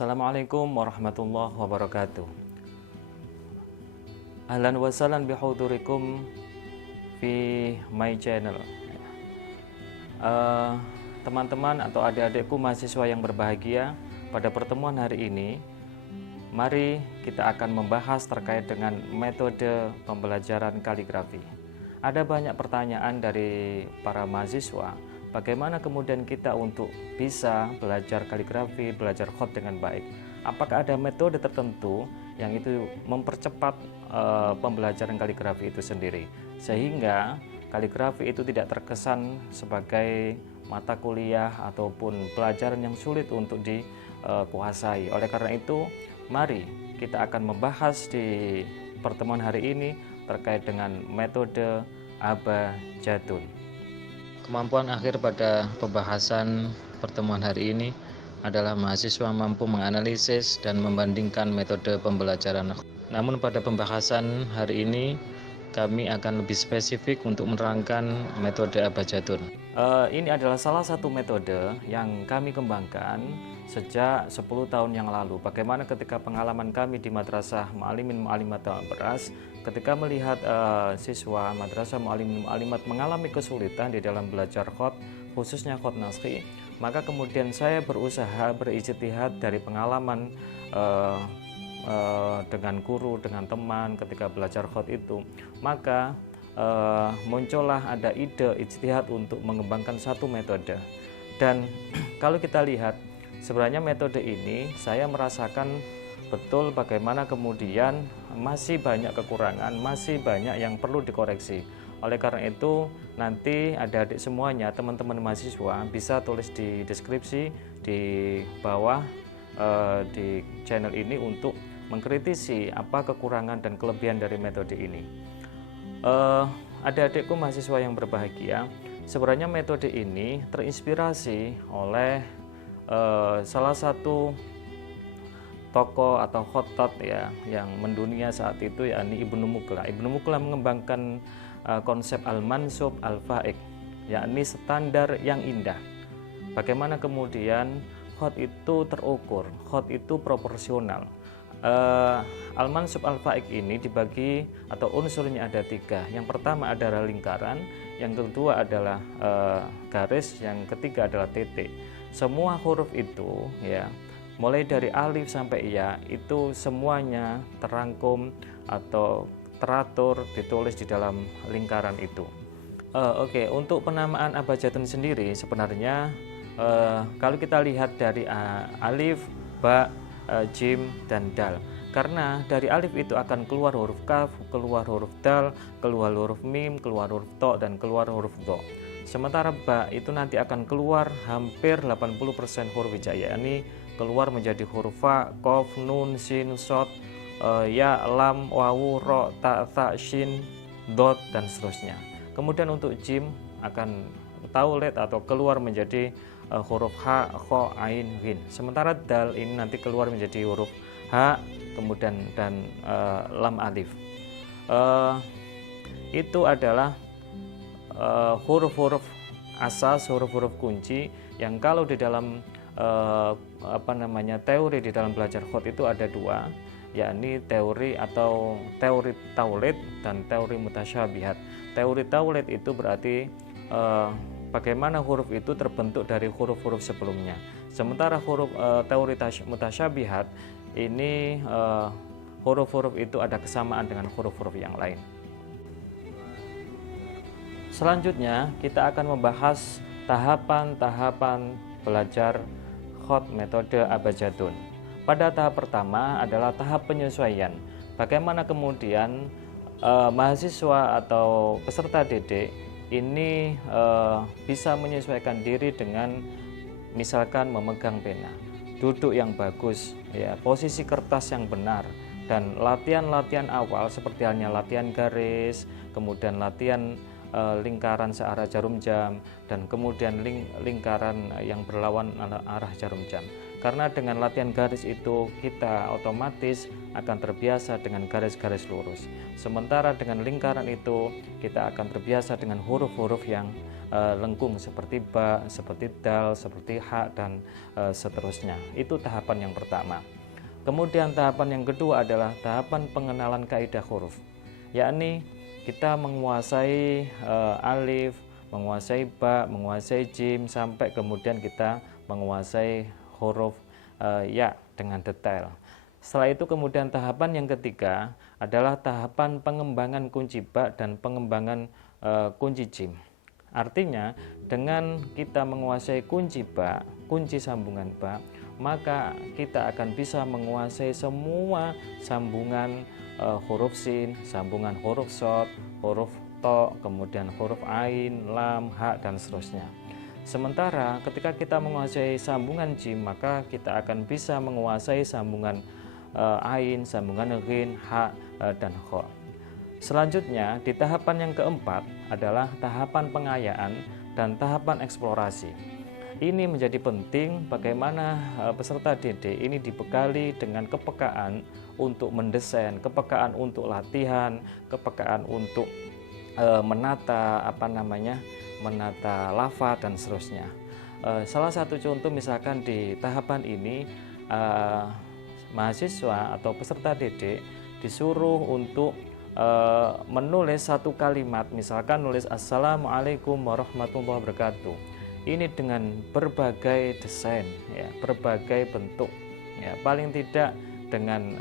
Assalamualaikum warahmatullahi wabarakatuh. Ahlan wa sahlan bihudurikum fi my channel. Teman-teman atau adik-adikku mahasiswa yang berbahagia, pada pertemuan hari ini mari kita akan membahas terkait dengan metode pembelajaran kaligrafi. Ada banyak pertanyaan dari para mahasiswa, bagaimana kemudian kita untuk bisa belajar kaligrafi, belajar khat dengan baik? Apakah ada metode tertentu yang itu mempercepat pembelajaran kaligrafi itu sendiri, sehingga kaligrafi itu tidak terkesan sebagai mata kuliah ataupun pelajaran yang sulit untuk dikuasai? Oleh karena itu, mari kita akan membahas di pertemuan hari ini terkait dengan metode abjadun. Kemampuan akhir pada pembahasan pertemuan hari ini adalah mahasiswa mampu menganalisis dan membandingkan metode pembelajaran. Namun pada pembahasan hari ini kami akan lebih spesifik untuk menerangkan metode abjadun. Ini adalah salah satu metode yang kami kembangkan sejak 10 tahun yang lalu. Bagaimana ketika pengalaman kami di Madrasah Mu'allimin Mu'allimat Beras, ketika melihat siswa Madrasah Mu'allimin Mu'allimat mengalami kesulitan di dalam belajar khat, khususnya khat naskhi, maka kemudian saya berusaha berijtihad dari pengalaman dengan guru, dengan teman ketika belajar khat itu. Maka muncullah ada ide ijtihad untuk mengembangkan satu metode. Dan kalau kita lihat, sebenarnya metode ini saya merasakan betul bagaimana kemudian masih banyak kekurangan, masih banyak yang perlu dikoreksi. Oleh karena itu, nanti adik-adik semuanya, teman-teman mahasiswa bisa tulis di deskripsi di bawah di channel ini untuk mengkritisi apa kekurangan dan kelebihan dari metode ini. Adik-adikku mahasiswa yang berbahagia, sebenarnya metode ini terinspirasi oleh salah satu tokoh atau khattat ya yang mendunia saat itu, yakni Ibnu Muqlah. Ibnu Muqlah mengembangkan konsep al-mansub al-fa'iq, yakni standar yang indah. Bagaimana kemudian khat itu terukur, khat itu proporsional. Al-mansub al-fa'iq ini dibagi atau unsurnya ada 3. Yang pertama adalah lingkaran, yang kedua adalah garis, yang ketiga adalah titik. Semua huruf itu ya, mulai dari alif sampai ya, itu semuanya terangkum atau teratur ditulis di dalam lingkaran itu. Oke, untuk penamaan abjadun sendiri sebenarnya kalau kita lihat dari alif, ba, jim, dan dal. Karena dari alif itu akan keluar huruf kaf, keluar huruf dal, keluar huruf mim, keluar huruf to, dan keluar huruf do. Sementara ba itu nanti akan keluar hampir 80% huruf hijaiyah, yakni keluar menjadi huruf fa, qaf, nun, sin, shad, ya, lam, wawu, ro, ta, tha, shin, dot, dan seterusnya. Kemudian untuk jim akan taulet atau keluar menjadi huruf ha, kho, ain, ghin. Sementara dal ini nanti keluar menjadi huruf ha, kemudian dan lam alif. Itu adalah huruf-huruf asas, huruf-huruf kunci yang kalau di dalam teori di dalam belajar khat itu ada 2, yakni teori atau teori taulit dan teori mutasyabihat. Teori taulit itu berarti bagaimana huruf itu terbentuk dari huruf-huruf sebelumnya. Sementara teori mutasyabihat ini huruf-huruf itu ada kesamaan dengan huruf-huruf yang lain. Selanjutnya kita akan membahas tahapan-tahapan belajar khat metode abjadun. Pada tahap pertama adalah tahap penyesuaian. Bagaimana kemudian mahasiswa atau peserta didik ini bisa menyesuaikan diri dengan misalkan memegang pena, duduk yang bagus, ya, posisi kertas yang benar, dan latihan-latihan awal seperti halnya latihan garis, kemudian latihan lingkaran searah jarum jam, dan kemudian lingkaran yang berlawan arah jarum jam. Karena dengan latihan garis itu kita otomatis akan terbiasa dengan garis-garis lurus. Sementara dengan lingkaran itu kita akan terbiasa dengan huruf-huruf yang lengkung seperti ba, seperti dal, seperti ha, dan seterusnya. Itu tahapan yang pertama. Kemudian tahapan yang kedua adalah tahapan pengenalan kaidah huruf, yakni kita menguasai alif, menguasai ba, menguasai jim, sampai kemudian kita menguasai huruf ya dengan detail. Setelah itu kemudian tahapan yang ketiga adalah tahapan pengembangan kunci ba dan pengembangan kunci jim. Artinya dengan kita menguasai kunci ba, kunci sambungan ba, maka kita akan bisa menguasai semua sambungan huruf sin, sambungan huruf shad, huruf to, kemudian huruf ain, lam, ha, dan seterusnya. Sementara ketika kita menguasai sambungan jim, maka kita akan bisa menguasai sambungan ain, sambungan ghin, ha, dan kho. Selanjutnya di tahapan yang keempat adalah tahapan pengayaan dan tahapan eksplorasi. Ini menjadi penting bagaimana peserta didik ini dibekali dengan kepekaan untuk mendesain, kepekaan untuk latihan, kepekaan untuk menata menata lafaz dan seterusnya. Salah satu contoh misalkan di tahapan ini mahasiswa atau peserta didik disuruh untuk menulis satu kalimat, misalkan nulis Assalamualaikum warahmatullahi wabarakatuh. Ini dengan berbagai desain, ya, berbagai bentuk, ya, paling tidak dengan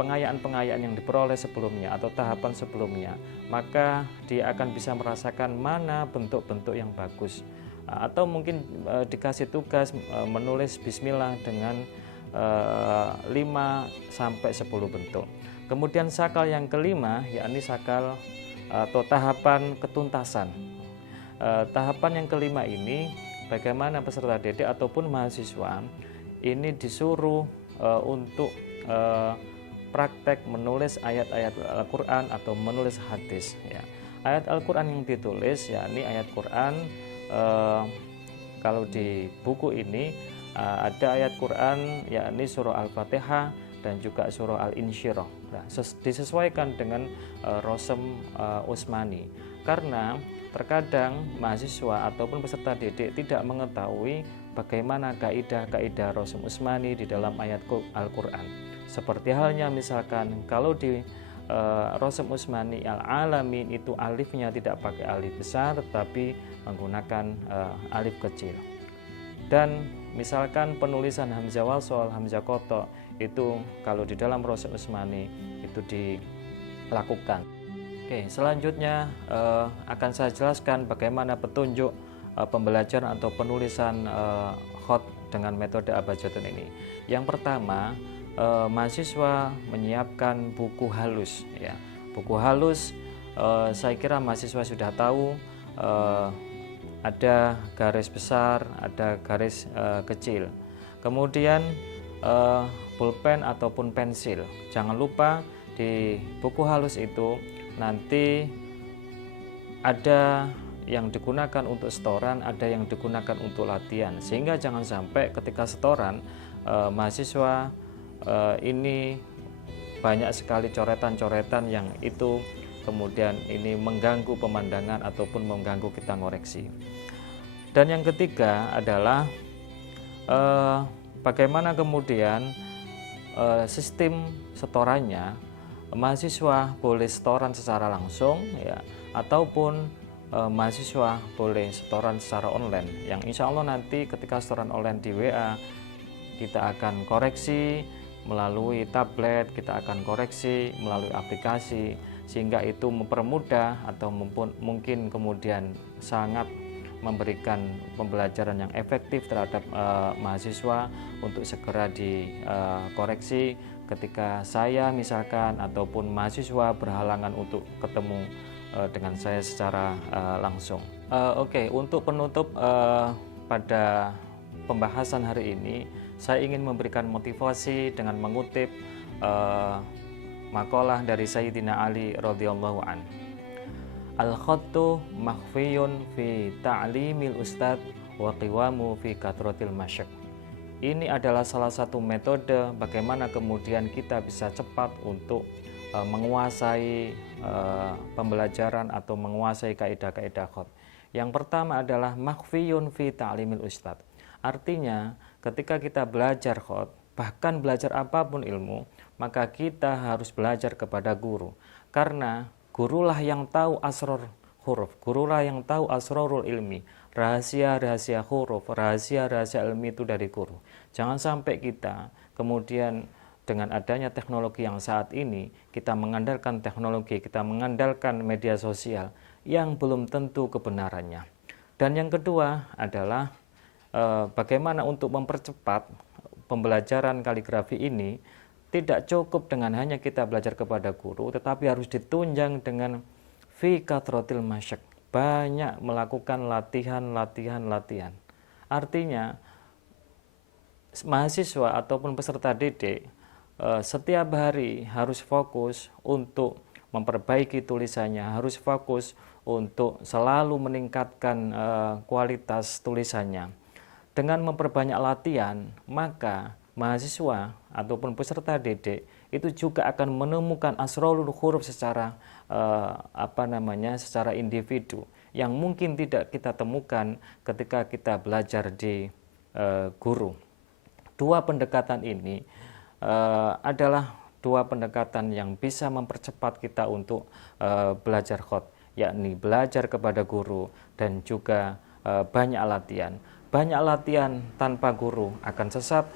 pengayaan-pengayaan yang diperoleh sebelumnya atau tahapan sebelumnya, maka dia akan bisa merasakan mana bentuk-bentuk yang bagus. Atau mungkin dikasih tugas menulis Bismillah dengan 5-10 bentuk. Kemudian sakal yang kelima, yakni sakal atau tahapan ketuntasan. Tahapan yang kelima ini bagaimana peserta didik ataupun mahasiswa ini disuruh untuk praktek menulis ayat-ayat Al-Quran atau menulis hadis, ya. Ayat Al-Quran yang ditulis yakni ayat Quran, kalau di buku ini ada ayat Quran yakni surah Al-Fatihah dan juga surah Al-Insyirah. Nah, disesuaikan dengan Rosem Usmani, karena terkadang mahasiswa ataupun peserta didik tidak mengetahui bagaimana kaidah-kaidah Rosem Usmani di dalam ayat Al-Quran. Seperti halnya misalkan kalau di Rosem Usmani Al-Alamin itu alifnya tidak pakai alif besar tetapi menggunakan alif kecil. Dan misalkan penulisan hamzah wasol, hamzah koto itu kalau di dalam Rosem Usmani itu dilakukan. Oke, selanjutnya akan saya jelaskan bagaimana petunjuk pembelajaran atau penulisan khot dengan metode abjadun ini. Yang pertama, mahasiswa menyiapkan buku halus, ya. Buku halus saya kira mahasiswa sudah tahu, ada garis besar, ada garis kecil. Kemudian pulpen ataupun pensil. Jangan lupa di buku halus itu nanti ada yang digunakan untuk setoran, ada yang digunakan untuk latihan, sehingga jangan sampai ketika setoran mahasiswa ini banyak sekali coretan-coretan yang itu kemudian ini mengganggu pemandangan ataupun mengganggu kita ngoreksi. Dan yang ketiga adalah bagaimana kemudian sistem setorannya. Mahasiswa boleh setoran secara langsung, ya, ataupun mahasiswa boleh setoran secara online, yang insya Allah nanti ketika setoran online di WA kita akan koreksi melalui tablet, kita akan koreksi melalui aplikasi, sehingga itu mempermudah atau mungkin kemudian sangat memberikan pembelajaran yang efektif terhadap mahasiswa untuk segera dikoreksi ketika saya misalkan ataupun mahasiswa berhalangan untuk ketemu dengan saya secara langsung. Oke, untuk penutup pada pembahasan hari ini, saya ingin memberikan motivasi dengan mengutip makalah dari Sayyidina Ali radhiyallahu an. Al-khattu makhfiyun fi ta'limil ustad wa qiwamu fi kathratil masyak. Ini adalah salah satu metode bagaimana kemudian kita bisa cepat untuk menguasai pembelajaran atau menguasai kaidah-kaidah khat. Yang pertama adalah makhfiyun fi ta'limil ustadz. Artinya ketika kita belajar khot, bahkan belajar apapun ilmu, maka kita harus belajar kepada guru. Karena gurulah yang tahu asror huruf, gurulah yang tahu asrorul ilmi, rahasia-rahasia huruf, rahasia-rahasia ilmi itu dari guru. Jangan sampai kita kemudian dengan adanya teknologi yang saat ini, kita mengandalkan teknologi, kita mengandalkan media sosial yang belum tentu kebenarannya. Dan yang kedua adalah bagaimana untuk mempercepat pembelajaran kaligrafi ini. Tidak cukup dengan hanya kita belajar kepada guru, tetapi harus ditunjang dengan fi kathrotil masyak, banyak melakukan latihan. Artinya mahasiswa ataupun peserta didik setiap hari harus fokus untuk memperbaiki tulisannya, harus fokus untuk selalu meningkatkan kualitas tulisannya. Dengan memperbanyak latihan, maka mahasiswa ataupun peserta didik itu juga akan menemukan asrorul huruf secara secara individu yang mungkin tidak kita temukan ketika kita belajar di guru. Dua pendekatan ini adalah dua pendekatan yang bisa mempercepat kita untuk belajar khot, yakni belajar kepada guru dan juga banyak latihan. Banyak latihan tanpa guru akan sesat.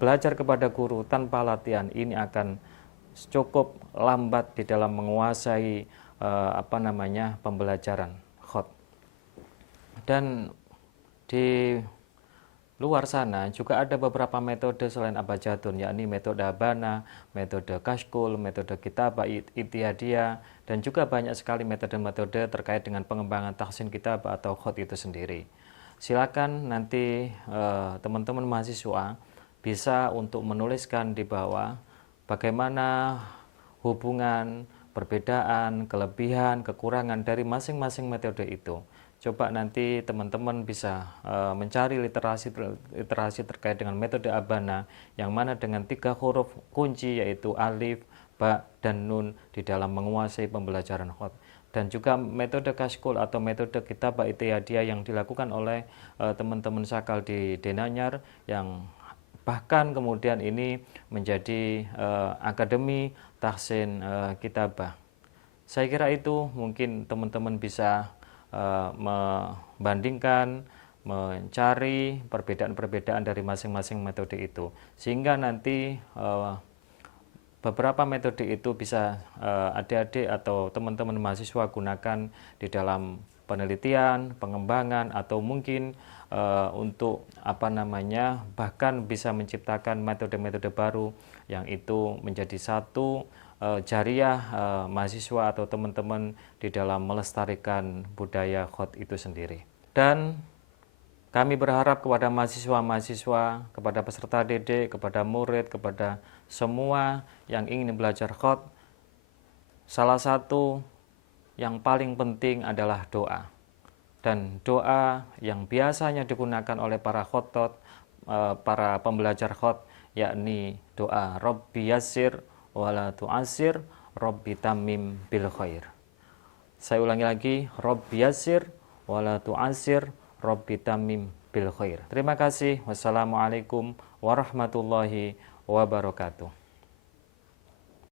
Belajar kepada guru tanpa latihan ini akan cukup lambat di dalam menguasai pembelajaran khot. Dan di luar sana juga ada beberapa metode selain abjadun, yakni metode abana, metode kashkul, metode kitabah itiyadiyah, dan juga banyak sekali metode-metode terkait dengan pengembangan tahsin kitabah atau khot itu sendiri. Silakan nanti teman-teman mahasiswa bisa untuk menuliskan di bawah bagaimana hubungan, perbedaan, kelebihan, kekurangan dari masing-masing metode itu. Coba nanti teman-teman bisa mencari literasi terkait dengan metode abana, yang mana dengan 3 huruf kunci yaitu alif, ba, dan nun di dalam menguasai pembelajaran khot. Dan juga metode kashkul atau metode kitabah itiyadiyah yang dilakukan oleh teman-teman sakal di Denanyar, yang bahkan kemudian ini menjadi akademi tahsin kitabah. Saya kira itu mungkin teman-teman bisa membandingkan, mencari perbedaan-perbedaan dari masing-masing metode itu, sehingga nanti beberapa metode itu bisa adik-adik atau teman-teman mahasiswa gunakan di dalam penelitian, pengembangan, atau mungkin untuk bahkan bisa menciptakan metode-metode baru yang itu menjadi satu jariah mahasiswa atau teman-teman di dalam melestarikan budaya khot itu sendiri. Dan kami berharap kepada mahasiswa-mahasiswa, kepada peserta didik, kepada murid, kepada semua yang ingin belajar khot, salah satu yang paling penting adalah doa. Dan doa yang biasanya digunakan oleh para khotot, para pembelajar khot, yakni doa Rabbi yassir wala tu'assir, Rabbi tamim bil khair. Saya ulangi lagi, Rabbi yassir wala tu'assir, Rabbi tamim bil khair. Terima kasih. Wassalamualaikum warahmatullahi wabarakatuh.